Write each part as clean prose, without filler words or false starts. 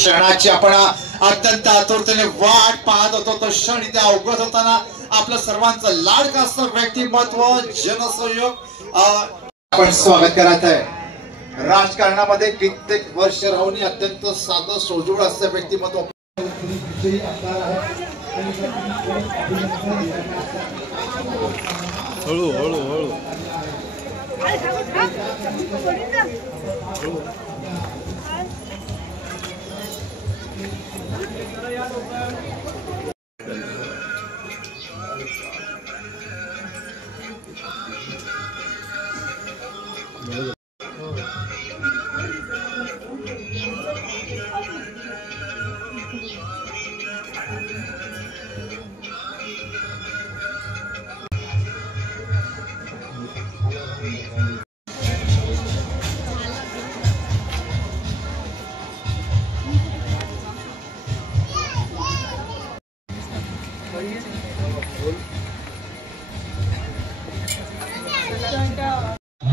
क्षणाची आपण अत्यंत आतुरतेने वाट पाहत होतो। तो क्षण इथे अवगत होताना आपलं सर्वांचं लाडकं असं व्यक्तिमत्व जनसहयोग आपण स्वागत करत आहे। राजकारणामध्ये कित्येक वर्ष राहून अत्यंत साधं सोजूळ असं व्यक्तिमत्व हळू हळू हळू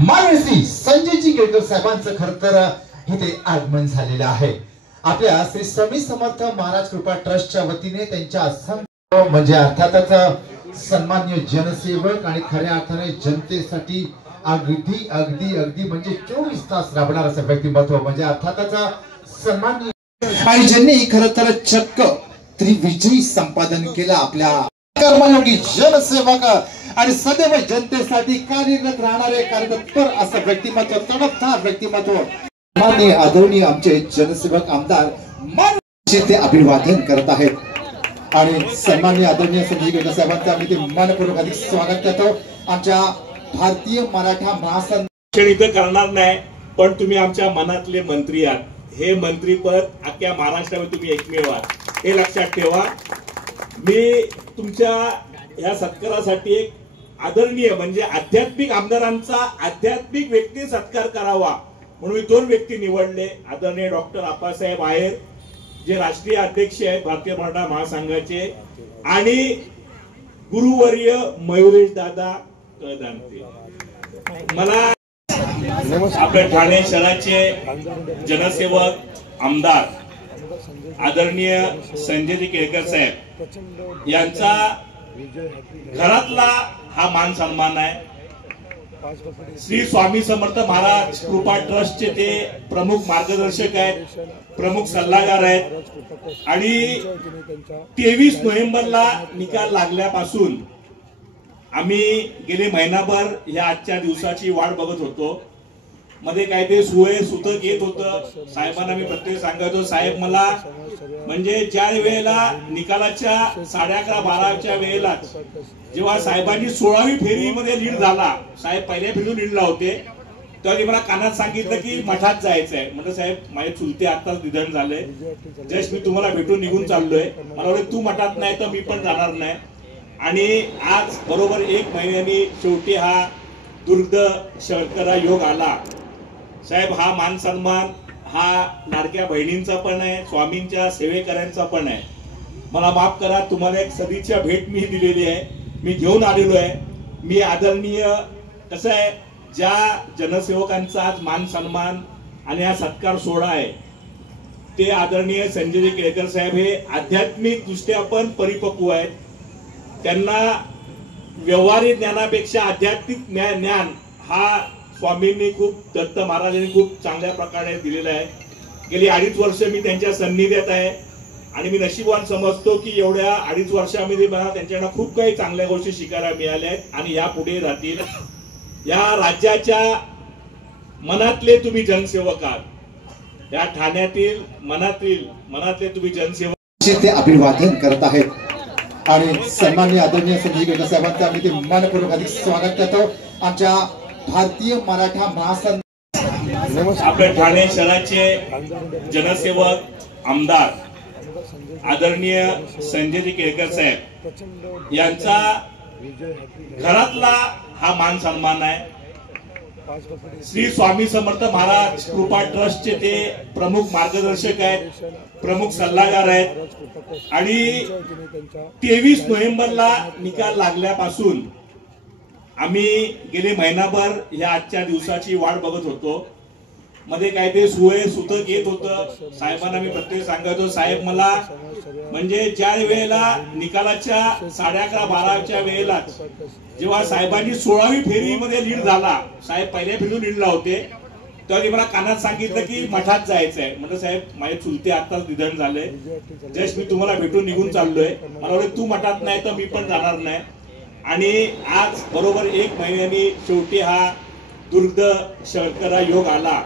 मानसी संजयजी केळकर साहेबांचं खरं तर इथे आगमन झालेलं आहे। आपल्या श्री स्वामी समर्थ महाराज कृपा ट्रस्टच्या वतीने त्यांच्या असंख्य म्हणजे अर्थातच सन्माननीय जनसेवक आणि खऱ्या अर्थाने जनतेसाठी अगदी अगदी अगदी म्हणजे 24 तास राबणार असं व्यक्तिमत्व म्हणजे अर्थातच सन्माननीय आणि ज्यांनी खरं तर चक्क त्रिविजयी संपादन केलं आपल्या कर्मयोगी जनसेवक आणि सदैव जनतेसाठी कार्यरत राहणारे कार्यतत्पर असं व्यक्तिमत्व तडफदार व्यक्तिमत्व माननीय आदरणीय आमचे जनसेवक आमदार मानचे ते अभिवादन करत आहेत आणि सन्माननीय आदरणीय संजय केळकर साहेबांचं आम्ही ते मनपूर्वक अधिक स्वागत करतो। आमच्या भारतीय मराठा महासंघ इथं करणार नाही, पण तुम्ही आमच्या मनातले मंत्री आहात। हे मंत्रीपद अख्ख्या महाराष्ट्रामध्ये तुम्ही एकमेव आहात, हे लक्षात ठेवा। मी तुमच्या या सत्कारासाठी एक आदरणीय म्हणजे आध्यात्मिक आमदारांचा आध्यात्मिक व्यक्ती सत्कार करावा म्हणून 2 व्यक्ती निवडले। आदरणीय डॉक्टर आप्पासाहेब आहेर जे राष्ट्रीय अध्यक्ष आहेत भारतीय मराठा महासंघाचे आणि गुरुवर्य मयुरेश दादा कळदांते। मला आपल्या ठाणे शहराचे जनसेवक आमदार आदरणीय संजयजी केळकर साहेब यांचा घरातला हा मान सन्मान आहे। श्री स्वामी समर्थ महाराज कृपा ट्रस्टचे ते प्रमुख मार्गदर्शक आहेत, प्रमुख सल्लागार आहेत आणि 23 नोव्हेंबरला निकाल लागल्यापासून आम्ही गेले महिनाभर या आजच्या दिवसाची वाट बघत होतो। मध्ये काय ते सुतक येत होतं, साहेबांना मी प्रत्येक सांगायचो साहेब मला म्हणजे ज्या वेळेला निकालाच्या 11:30-12च्या वेळेला जेव्हा साहेबांनी 16वी फेरीमध्ये लीड झाला, साहेब पहिल्या फेरीतून लीडला होते, तेव्हा मला कानात सांगितलं की मठात जायचंय। म्हणजे साहेब माझे चुलते आताच निधन झाले, जस्ट मी तुम्हाला भेटून निघून चाललोय, मला वाटतं तू मठात नाही तर मी पण जाणार नाही। आणि आज बरोबर 1 महिन्यानी शेवटी हा दुर्द योग आला। साहेब हा मान सन्मान हा लाडक्या बहिणींचा पण आहे, स्वामींच्या सेवेकऱ्यांचा पण आहे। मला माफ करा, तुम्हाला एक सदिच्छा भेट मी दिलेली आहे, मी घेऊन आलेलो आहे। मी आदरणीय कसं आहे ज्या जनसेवकांचा आज मान सन्मान आणि हा सत्कार सोहळा आहे ते आदरणीय संजयजी केळकर साहेब हे आध्यात्मिक दृष्ट्या पण परिपक्व आहेत। त्यांना व्यवहारिक ज्ञानापेक्षा आध्यात्मिक ज्ञान हा स्वामींनी खूप दत्त महाराजांनी खूप चांगल्या प्रकारे दिलेला आहे। गेली 2.5 वर्ष मी त्यांच्या सन्निध्यात आहे आणि मी नशीबवान समजतो की एवढ्या 2.5 वर्षामध्ये मला त्यांच्याकडून खूप काही चांगल्या गोष्टी शिकायला मिळाल्या आहेत आणि यापुढे राहतील। या राज्याच्या मनातले तुम्ही जनसेवक आहात, या ठाण्यातील मनातले तुम्ही जनसेवक ते अभिवादन करत आहेत आणि सन्माननीय आदरणीय संजय केळकर साहेबांचं आम्ही ते मनपूर्वक अधिक स्वागत करतो। आमच्या भारतीय मराठा महासंघ आपल्या ठाणे शहराचे जनसेवक आमदार आदरणीय संजयजी केळकर साहेब यांचा घरातला हा मान सन्मान आहे। श्री स्वामी समर्थ महाराज कृपा ट्रस्टचे ते प्रमुख मार्गदर्शक आहेत, प्रमुख सल्लागार आहेत आणि 23 नोव्हेंबरला निकाल लागल्यापासून आम्ही गेले महिनाभर या आजच्या दिवसाची वाट बघत होतो। मध्ये काय ते सुतक येत होतं. साहेबांना मी प्रत्येक सांगायचो, साहेब मला म्हणजे ज्या वेळेला निकालाच्या 11:30-12च्या वेळेला जेव्हा साहेबांनी 16वी फेरीमध्ये लीड झाला, साहेब पहिल्या फेरीतून लीडला होते, तेव्हा मला कानात सांगितलं की मठात जायचंय. म्हटलं साहेब माझे चुलते आताच निधन झाले, जस्ट मी तुम्हाला भेटून निघून चाललोय. मला वाटलं तू मठात नाही तर मी पण जाणार नाही. आणि आज बरोबर 1 महिन्यानी शेवटी हा दुर्द योग आला.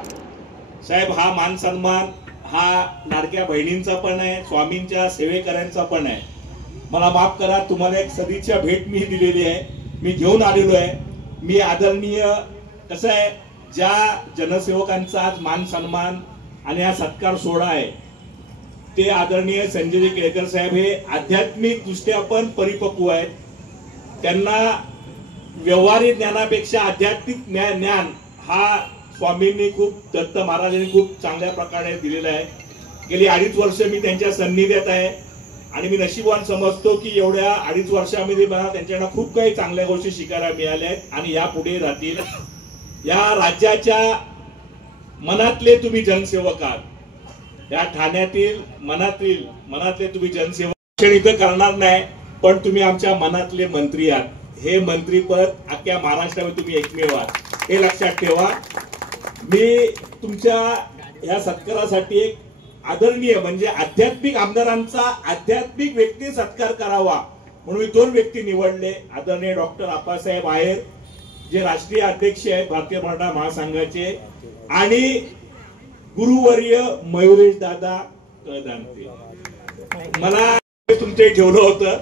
साहेब हा मान सन्मान हा लाडक्या बहिणींचा पण आहे, स्वामींच्या सेवेकऱ्यांचा पण आहे. मला माफ करा, तुम्हाला एक सदिच्छा भेट मी दिलेली आहे, मी घेऊन आलेलो आहे. मी आदरणीय कसं आहे, ज्या जनसेवकांचा आज मान सन्मान आणि हा सत्कार सोहळा आहे, ते आदरणीय संजयजी केळकर साहेब हे आध्यात्मिक दृष्ट्या पण परिपक्व आहेत. त्यांना व्यवहारिक ज्ञानापेक्षा आध्यात्मिक ज्ञान हा स्वामींनी दत्त महाराजांनी खूप चांगल्या प्रकारे दिलेला आहे. गेली 2.5 वर्ष मी त्यांच्या सन्निध्यात आहे आणि मी नशीबवान समजतो की एवढ्या 2.5 वर्षामध्ये मला त्यांच्याकडे खूप काही चांगल्या गोष्टी शिकायला मिळाल्या आहेत आणि यापुढे राहतील. या राज्याच्या मनातले तुम्ही जनसेवक आहात, या ठाण्यातील मनातले तुम्ही जनसेवक इथं करणार नाही, पण तुम्ही आमच्या मनातले मंत्री आहात. हे मंत्रीपद अख्ख्या महाराष्ट्रामध्ये तुम्ही एकमेव आहात, हे लक्षात ठेवा. मी तुमच्या या सत्कारासाठी एक आदरणीय म्हणजे आध्यात्मिक आमदारांचा आध्यात्मिक व्यक्ती सत्कार करावा म्हणून 2 व्यक्ती निवडले. आदरणीय डॉक्टर आप्पासाहेब आहेर, जे राष्ट्रीय अध्यक्ष आहेत भारतीय मराठा महासंघाचे, आणि गुरुवर्य मयुरेश दादा कळदांते. मला तुमचे ठेवलं होतं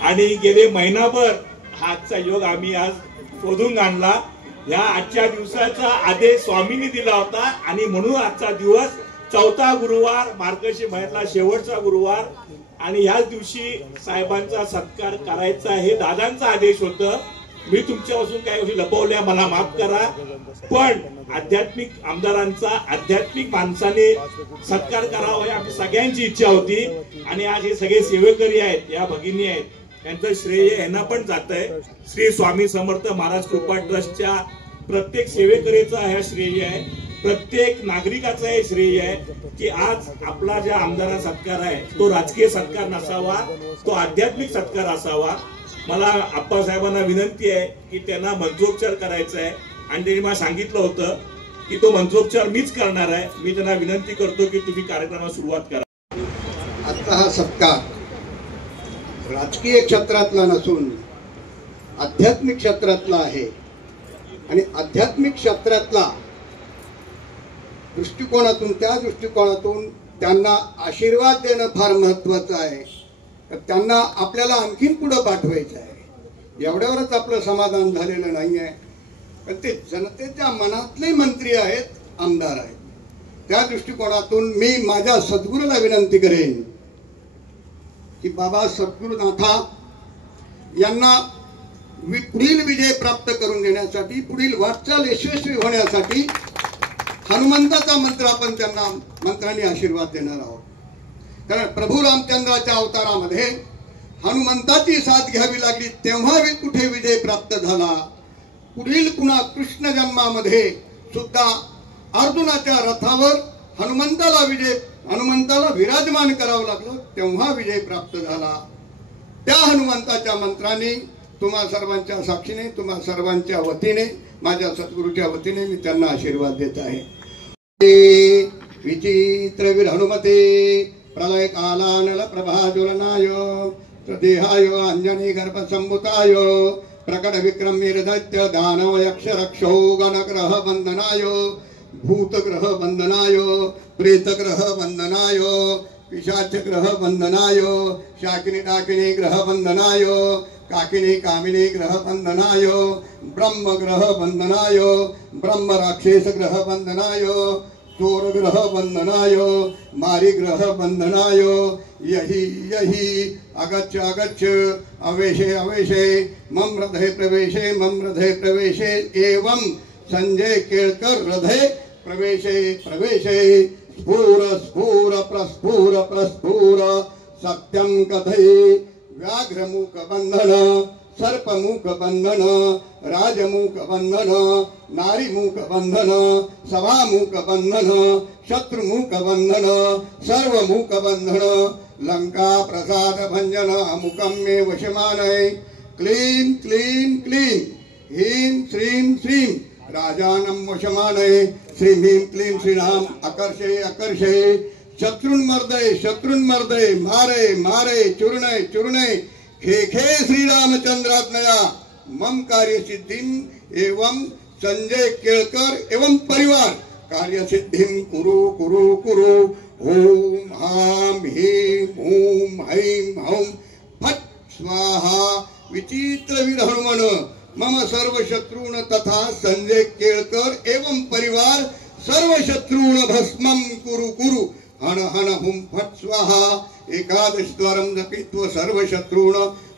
आणि गेले महिनाभर हाचा योग आम्ही आज शोधून आणला. या आजच्या दिवसाचा आदेश स्वामींनी दिला होता आणि म्हणून आजचा दिवस 4था गुरुवार, मार्गशीर्ष महिन्यातला शेवटचा गुरुवार, आणि याच दिवशी साहेबांचा सत्कार करायचा हे दादांचा आदेश होतं. मी तुमच्यापासून काही गोष्टी लपवल्या, मला माफ करा, पण आध्यात्मिक आमदारांचा आध्यात्मिक माणसाने सत्कार करावा ही आमची सगळ्यांची इच्छा होती. आणि आज हे सगळे सेवेकरी आहेत, या भगिनी आहेत, त्यांचं श्रेय यांना पण जात आहे. श्री स्वामी समर्थ महाराज कृपा ट्रस्टच्या प्रत्येक सेवेकरीचा हा श्रेय आहे, प्रत्येक नागरिकाचा हे श्रेय आहे की आज आपला ज्या आमदारांचा सत्कार आहे तो राजकीय सत्कार नसावा, तो आध्यात्मिक सत्कार असावा. मला आप्पासाहेबांना विनंती आहे की त्यांना मंत्रोपचार करायचा आहे आणि त्यांनी मला सांगितलं होतं की तो मंत्रोपचार मीच करणार आहे. मी त्यांना विनंती करतो की तुम्ही कार्यक्रमाला सुरुवात करा. आता हा सत्कार राजकीय क्षेत्रातला नसून आध्यात्मिक क्षेत्रातला आहे आणि आध्यात्मिक क्षेत्रातला दृष्टिकोनातून त्या दृष्टिकोनातून त्यांना आशीर्वाद देणं फार महत्वाचं आहे. त्यांना आपल्याला आणखीन पुढे पाठवायचं आहे. एवढ्यावरच आपलं समाधान झालेलं नाही आहे, पण ते जनतेच्या मनातले मंत्री आहेत, आमदार आहेत. त्या दृष्टिकोनातून मी माझ्या सद्गुरूला विनंती करेन की बाबा सद्गुरुनाथा यांना पुढील विजय प्राप्त करून देण्यासाठी, पुढील वाटचाल यशस्वी होण्यासाठी हनुमंताचा मंत्र आपण त्यांना मंत्रांनी आशीर्वाद देणार आहोत. कारण प्रभू रामचंद्राच्या अवतारामध्ये हनुमंताची साथ घ्यावी लागली तेव्हा कुठे विजय प्राप्त झाला. पुढील पुन्हा कृष्ण जन्मामध्ये सुद्धा अर्जुनाच्या रथावर हनुमंताला विराजमान करावं लागलं तेव्हा विजय प्राप्त झाला. त्या हनुमंताच्या मंत्राने तुम्हा सर्वांच्या साक्षीने, तुम्हा सर्वांच्या वतीने, माझ्या सद्गुरूच्या वतीने मी त्यांना आशीर्वाद देत आहे. विचित्रवीर हनुमते प्रलय कालानल प्रभाज्वलनाय प्रदेहाय अंजनी गर्भ संभूताय प्रकट विक्रम दैत्य दानव यक्ष रक्षो गणग्रह वंदनाय भूतग्रह वंदनाय प्रेतग्रह वंदनाय पिशाच ग्रह वंदनाय शाकिनी डाकिनी ग्रह वंदनाय काकिनी कामिनी ग्रह वंदनाय ब्रह्म ग्रह वंदनाय ब्रह्म राक्षस ग्रह वंदनाय चोर ग्रह वंदनाय मारी ग्रह वंदनाय यही यही अगच्छ अगच्छ अवेशे अवेशे मम हृदय प्रवेशे मम हृदय प्रवेशे एवं संजय केळकर हृदय प्रवेशे प्रवेशे स्फूर स्फूर प्रस्फूर प्रस्फूर सत्यं कथये व्याघ्रमुख बंधन सर्पमुख बंधन राजमुख बंधन नारी मूक बंधन सभा मूक बंधन शत्रुमुख बंधन सर्व मूक बंधन लंका प्रसाद भंजन मुखम मे वशमानय क्लीं क्लीं क्लीं ह्रीं श्रीं श्रीं राजानं वशमानय श्रीं ह्रीं क्लीं श्रीराम आकर्षे आकर्षे शत्रुन मर्दय मारे मारे चूर्णय चूर्णय खे खे श्रीरामचंद्रात्मया मम कार्य सिद्धिं एवं संजय केळकर एवं परिवार कार्य सिद्धिं कुरु कुरु कुरु ओम हां ह्रीं हूं हैं हौं फट स्वाहा विचित्र विरहणुमन मम सर्व शत्रूण तथा संजय केळकर एवं परिवार सर्व शत्रूण भस्मं कुरु कुरु हन हन हुं फट स्वाहा एकादश द्वारं जपित्वा सर्व शत्रूण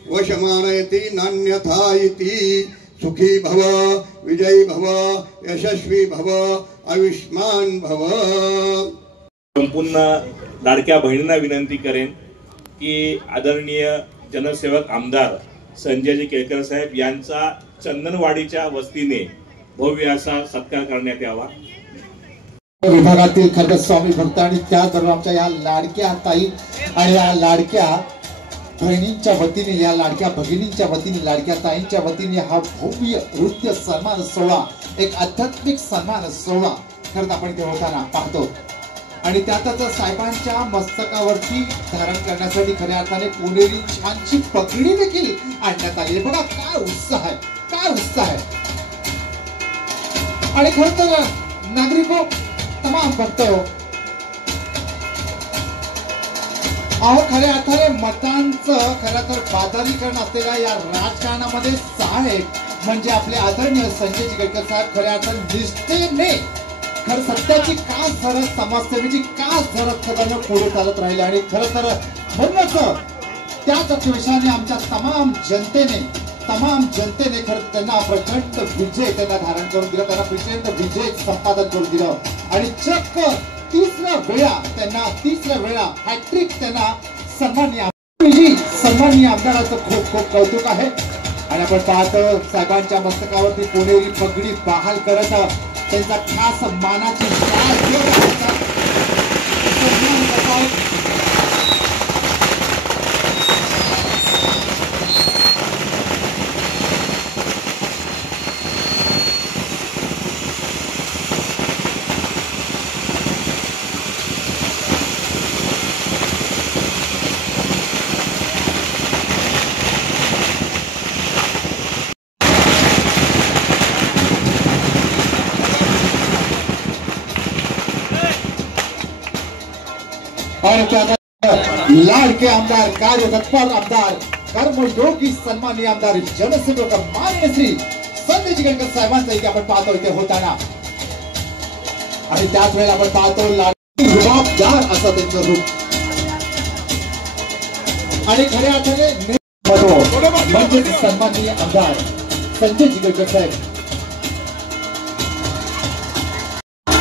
वशमानयति नान्यथा इति सुखी भव विजयी भव यशस्वी भव आयुष्मान भव। संपूर्ण लाडक्या बहिणींना विनंती करेन की आदरणीय जनसेवक आमदार संजयजी केळकर साहेब यांचा चंदनवाडीच्या वस्तीने भव्य असा सत्कार करण्यात यावा। विभागातील खरं स्वामी भक्त आणि त्याचबरोबर आमच्या या लाडक्या ताई आणि या लाडक्या बहिणींच्या वतीने या लाडक्या भगिनींच्या वतीने लाडक्या ताईंच्या वतीने हा भव्य नृत्य सन्मान सोहळा एक आध्यात्मिक सन्मान सोहळा खरंच आपण इथे होताना पाहतो आणि त्यातच साहेबांच्या मस्तकावरती धारण करण्यासाठी खऱ्या अर्थाने पुणेरी छानशी पगडी देखील आणण्यात आली। बघा काय उत्साह आहे, काय उत्साह आहे। आणि खरं तर नागरिको तमाम भक्त अहो खऱ्या अर्थाने मतांचं खरं तर बाजारीकरण असलेल्या या राजकारणामध्ये साहेब म्हणजे आपले आदरणीय संजयजी केळकर साहेब खऱ्या अर्थाने निष्ठेने खरं सत्याची का झरत समाजसेवेची का झरत खरं पुढे चालत राहिले आणि खरं तर म्हणूनच त्याच द्वेषाने आमच्या तमाम जनतेने खरं त्यांना प्रचंड विजय त्यांना धारण करून दिला, त्यांना प्रचंड विजय संपादन करून दिलं आणि चक्क तिसऱ्या वेळा हॅट्रिक त्यांना सन्माननीय आमदाराचं खूप खूप कौतुक आहे। आणि आपण पाहतो साहेबांच्या मस्तकावरती पुणेरी पगडी बहाल करत त्यांचा खास मानाची लाडके आमदार कार्यतत्पर आमदार कर्मयोगी सन्माननीय आमदार जनसेवक माननीय श्री संजयजी केळकर साहेबांचा इथे आपण पाहतो इथे होताना आणि त्याच वेळेला आपण पाहतो जबाबदार असं त्यांचं रूप आणि खऱ्या अर्थाने म्हणजे सन्माननीय आमदार संजयजी केळकर साहेब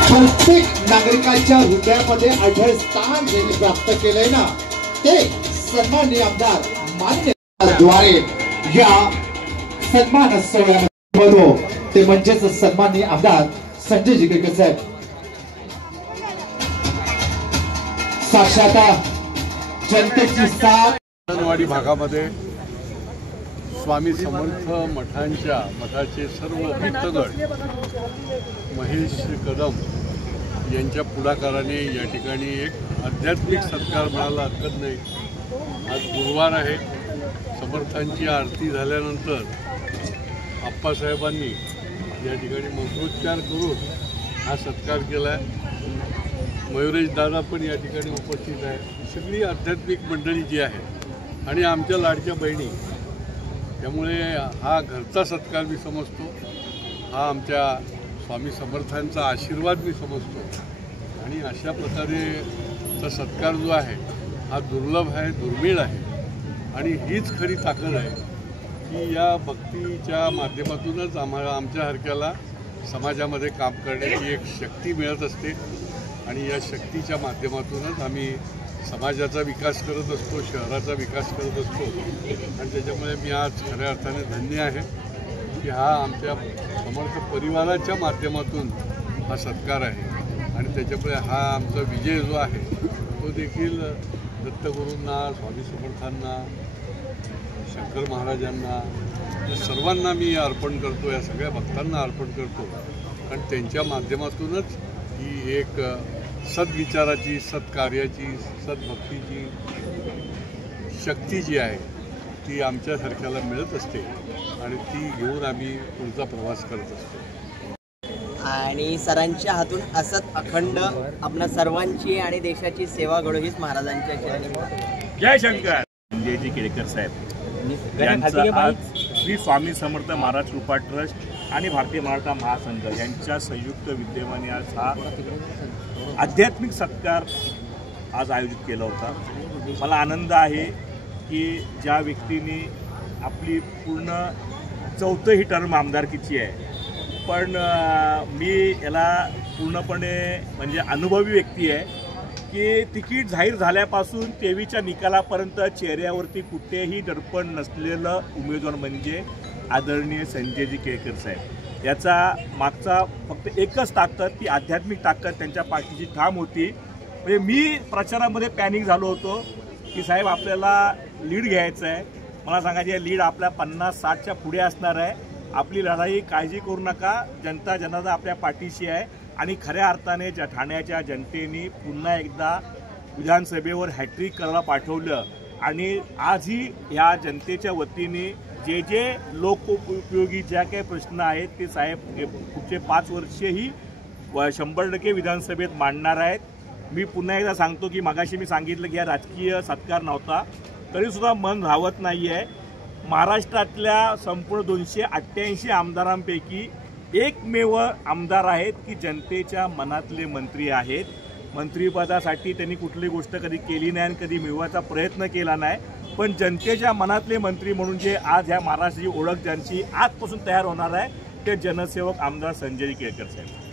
प्रत्येक नागरिकांच्या हृदयामध्ये अढळ स्थान ज्यांनी प्राप्त केलंय ना ते सन्माननीय आमदार माननीयद्वारे या सन्मान सोहळ्यामध्ये ते म्हणजेच सन्माननीय आमदार संजयजी केळकर साहेब साक्षात जनतेची साथ। चंदनवाडी भागामध्ये स्वामी समर्थ मठाचे सर्व भक्तगण महेश कदम यांच्या पुढाकाराने या ठिकाणी एक आध्यात्मिक सत्कार म्हणायला हरकत नाही। आज गुरुवार आहे, समर्थांची आरती झाल्यानंतर आप्पासाहेबांनी या ठिकाणी मंत्रोच्चार करून हा सत्कार केला आहे। मयुरेश दादा पण या ठिकाणी उपस्थित आहे, सगळी आध्यात्मिक मंडळी जी आहे आणि आमच्या लाडक्या बहिणी, त्यामुळे हा घरचा सत्कार मी समजतो, हा आमच्या स्वामी समर्थांचा आशीर्वाद मी समजतो आणि अशा प्रकारेचा सत्कार जो आहे हा दुर्लभ आहे, दुर्मिळ आहे आणि हीच खरी ताकद आहे की या भक्तीच्या माध्यमातूनच आमच्या हरक्याला समाजामध्ये काम करण्याची एक शक्ती मिळत असते आणि या शक्तीच्या माध्यमातूनच आम्ही समाजाचा विकास करत असतो, शहराचा विकास करत असतो आणि त्याच्यामुळे मी आज खऱ्या अर्थाने धन्य आहे की हा आमच्या समर्थ परिवाराच्या माध्यमातून हा सत्कार आहे आणि त्याच्यामुळे हा आमचा विजय जो आहे तो देखील दत्तगुरूंना, स्वामी समर्थांना, शंकर महाराजांना या सर्वांना मी अर्पण करतो, या सगळ्या भक्तांना अर्पण करतो. कारण त्यांच्या माध्यमातूनच ही एक सद्विचाराची, सत्कार्याची, सद्भक्तीची शक्ती जी आहे ती आमच्यासारख्याला मिळत असते आणि ती घेऊन आम्ही पुढचा प्रवास करत असतो. आणि सरांच्या हातून असत अखंड आपणा सर्वांची आणि देशाची सेवा घडो हीच महाराजांच्या चरणी. जय शंकर. संजयजी केळकर साहेब यांचा आज श्री स्वामी समर्थ महाराज कृपा ट्रस्ट आणि भारतीय मराठा महासंघ यांच्या संयुक्त विद्यमाने आज हा आध्यात्मिक सत्कार आज आयोजित केला होता. मला आनंद आहे की ज्या व्यक्तीने आपली पूर्ण 4थी टर्म आमदारकीची आहे, पण मी याला पूर्णपणे म्हणजे अनुभवी व्यक्ती आहे की तिकीट जाहीर झाल्यापासून 23च्या निकालापर्यंत चेहऱ्यावरती कुठेही दडपण नसलेलं उमेदवार म्हणजे आदरणीय संजयजी केळकर साहेब. याचा मागचा फक्त एकच ताकद, ती आध्यात्मिक ताकद त्यांच्या पाठीची ठाम होती. म्हणजे मी प्रचारामध्ये पॅनिक झालो होतो की साहेब आपल्याला लीड घ्यायचं आहे. मला सांगायचं आहे लीड आपल्या 50-60च्या पुढे असणार आहे. आपली लढाई काळजी करू नका, जनता जनार्दन आपल्या पाठीशी आहे. आणि खऱ्या अर्थाने ठाण्याच्या जनतेने पुन्हा एकदा विधानसभेवर हॅट्रिक करायला पाठवलं आणि आजही या जनतेच्या वतीने जे जे लोकोपयोगी ज्या काही प्रश्न आहेत ते साहेब पुढचे 5 वर्षेही 100% विधानसभेत मांडणार आहेत. मी पुन्हा एकदा सांगतो की मगाशी मी सांगितलं की हा राजकीय सत्कार नव्हता, तरीसुद्धा मन राहत नाही आहे. महाराष्ट्रातल्या संपूर्ण 288 आमदारांपैकी एकमेव आमदार आहेत की जनतेच्या मनातले मंत्री आहेत. मंत्रिपदासाठी त्यांनी कुठली गोष्ट कधी केली नाही आणि कधी मिळवायचा प्रयत्न केला नाही, पण जनतेच्या मनातले मंत्री म्हणून जे आज ह्या महाराष्ट्राची ओळख ज्यांची आजपासून तयार होणार आहे ते जनसेवक आमदार संजय केळकर साहेब.